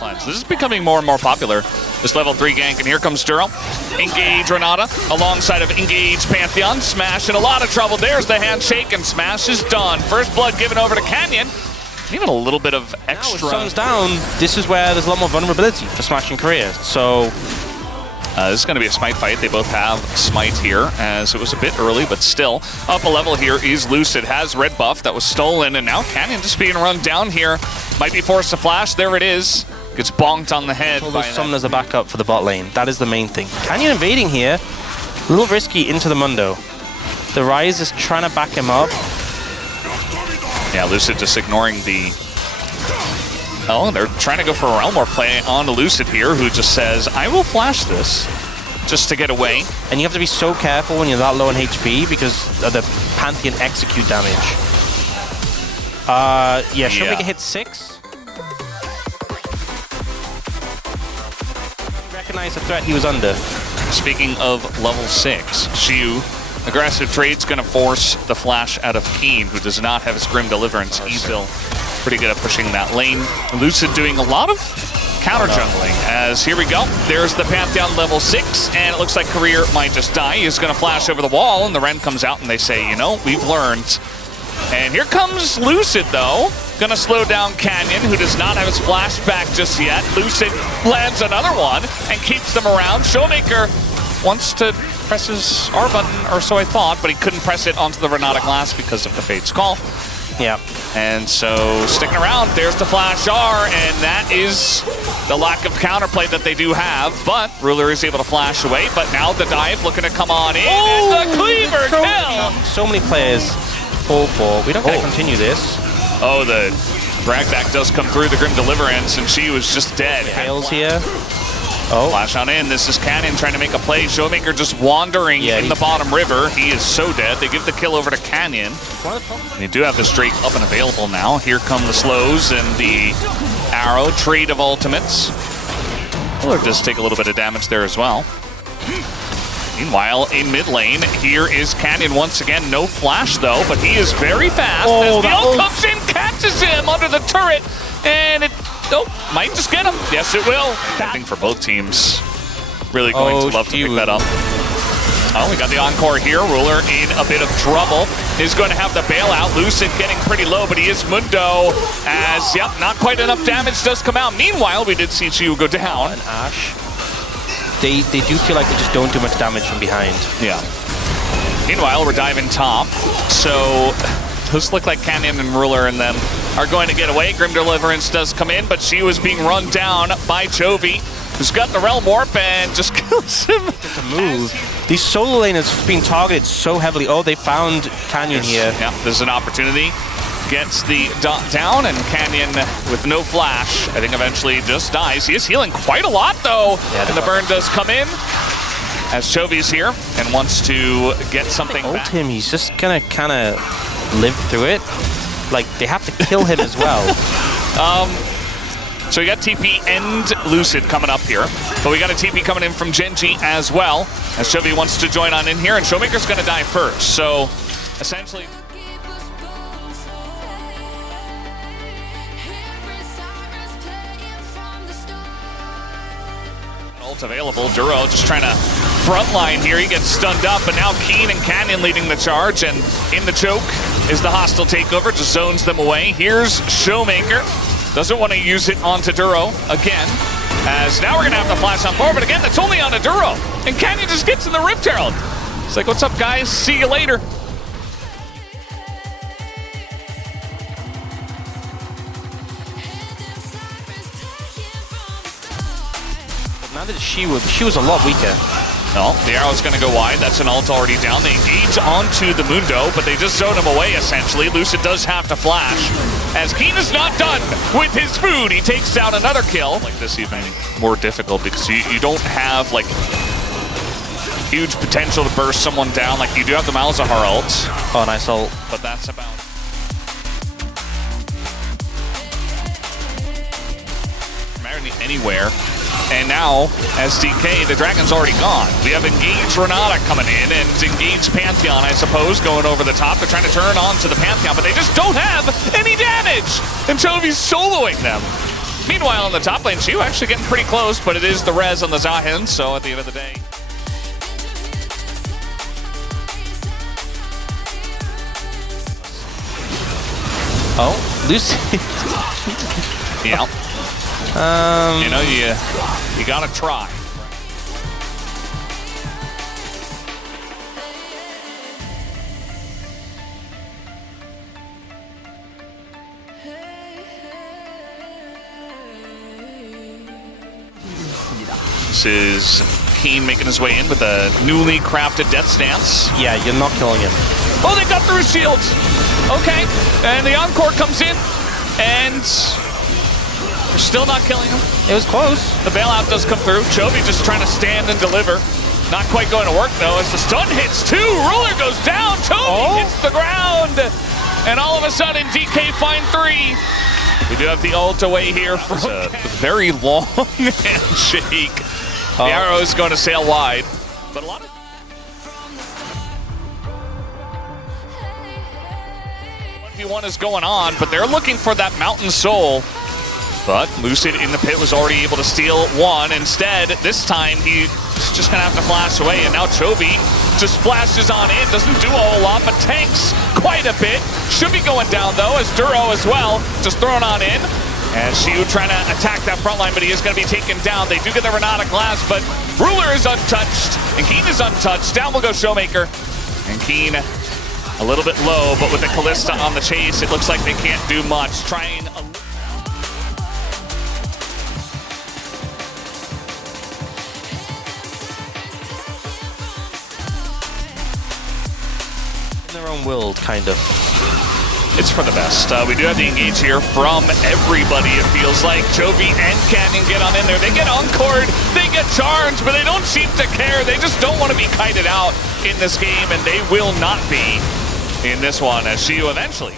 cleanse. This is becoming more and more popular, this level 3 gank, and here comes Duro. Engage Renata alongside of Engage Pantheon. Smash in a lot of trouble. There's the handshake, and Smash is done. First blood given over to Canyon. Even a little bit of extra. Now with Sun's down, this is where there's a lot more vulnerability for Smash in Korea. So this is going to be a Smite fight. They both have Smite here, as it was a bit early, but still. Up a level here is Lucid, has red buff that was stolen, and now Canyon just being run down here. Might be forced to flash. There it is. Gets bonked on the head. By Sun as a backup for the bot lane. That is the main thing. Canyon invading here. A little risky into the Mundo. The Rise is trying to back him up. Yeah, Lucid just ignoring the... Oh, they're trying to go for a Realm War play on Lucid here, who just says, I will flash this, just to get away. And you have to be so careful when you're that low on HP because of the Pantheon execute damage. Yeah, Showmaker hit 6. Recognize the threat he was under. Speaking of level 6, Siwoo, aggressive trade's gonna force the flash out of Keen, who does not have his Grim Deliverance. He's still pretty good at pushing that lane. Lucid doing a lot of counter jungling, as here we go. There's the Pantheon level 6, and it looks like Career might just die. He's gonna flash over the wall, and the Ren comes out and they say, you know, we've learned. And here comes Lucid though. Gonna slow down Canyon, who does not have his flashback just yet. Lucid lands another one and keeps them around. Showmaker wants to press his R button, or so I thought, but he couldn't press it onto the Renata glass because of the Fate's Call. Yeah. And so sticking around, there's the flash R, and that is the lack of counterplay that they do have. But Ruler is able to flash away, but now the dive looking to come on in, and the Cleaver kill! So many players fall for. We don't get to continue this. Oh, the drag back does come through the Grim Deliverance, and she was just dead. Tails here. Flash on in. This is Canyon trying to make a play. Showmaker just wandering in the bottom river. He is so dead. They give the kill over to Canyon. They do have this Drake up and available now. Here come the slows and the arrow. Trade of ultimates. Ruler does take a little bit of damage there as well. Meanwhile, in mid lane, here is Canyon once again. No flash though, but he is very fast. As the ult comes in, catches him under the turret, and it might just get him. Yes, it will. I think for both teams, really going to love to pick that up. Oh, we got the encore here. Ruler in a bit of trouble. Is going to have the bailout. Lucid getting pretty low, but he is Mundo. As, yep, not quite enough damage does come out. Meanwhile, we did see Siwoo go down. And Ash, they do feel like they just don't do much damage from behind. Yeah. Meanwhile, we're diving top. So those look like Canyon and Ruler and them are going to get away. Grim Deliverance does come in, but she was being run down by Chovy, who's got the Realm Warp and just kills him. To move. These solo laners being targeted so heavily. Oh, they found Canyon here. Yeah, there's an opportunity. Gets the dot down, and Canyon with no flash, I think eventually just dies. He is healing quite a lot though, and the burn does come in as Chovy's here and wants to get something back. Him, he's just gonna kind of live through it. Like, they have to kill him as well. So we got TP and Lucid coming up here, but we got a TP coming in from Genji as well, as Chovy wants to join on in here, and Showmaker's gonna die first. So essentially, ult available. Duro just trying to frontline here. He gets stunned up, but now Keen and Canyon leading the charge, and in the choke is the hostile takeover, just zones them away. Here's Showmaker. Doesn't want to use it onto Duro again, as now we're going to have the flash on forward, but again, that's only on a Duro, and Canyon just gets in the Rift Herald. It's like, what's up, guys? See you later. Now that she was a lot weaker. No, the arrow's going to go wide. That's an ult already down. They engage onto the Mundo, but they just zone him away, essentially. Lucid does have to flash, as Keen is not done with his food. He takes down another kill. Like this even more difficult because you don't have, like, huge potential to burst someone down. Like, you do have the Malzahar ult. Oh, nice ult. But that's about... anywhere. And now, as DK, the Dragon's already gone. We have Engage Renata coming in, and Engage Pantheon, I suppose, going over the top. They're trying to turn on to the Pantheon, but they just don't have any damage! And Chovy's soloing them. Meanwhile, on the top lane, Siwoo actually getting pretty close, but it is the res on the Zahin, so at the end of the day. Oh, Lucy. Yeah. You know, you gotta try. This is Keen making his way in with a newly crafted death stance. Yeah, you're not killing him. Oh, they got through his shields. Okay, and the Encore comes in, and they're still not killing him. It was close. The bailout does come through. Chovy just trying to stand and deliver. Not quite going to work, though, as the stun hits two. Ruler goes down. Chovy hits the ground. And all of a sudden, DK find three. We do have the ult away here from a very long handshake. The arrow is going to sail wide. But a lot of 1v1 is going on, but they're looking for that Mountain Soul. But Lucid in the pit was already able to steal one. Instead, this time he's just going to have to flash away. And now Chovy just flashes on in. Doesn't do a whole lot, but tanks quite a bit. Should be going down, though, as Duro as well. Just thrown on in. And Siwoo trying to attack that front line, but he is going to be taken down. They do get the Renata glass, but Ruler is untouched. And Keen is untouched. Down will go Showmaker. And Keen a little bit low, but with the Kalista on the chase, it looks like they can't do much. Trying a in their own world, kind of. It's for the best. We do have the engage here from everybody, it feels like. Chovy and Canyon get on in there. They get encored, they get charged, but they don't seem to care. They just don't want to be kited out in this game, and they will not be in this one as Siwoo eventually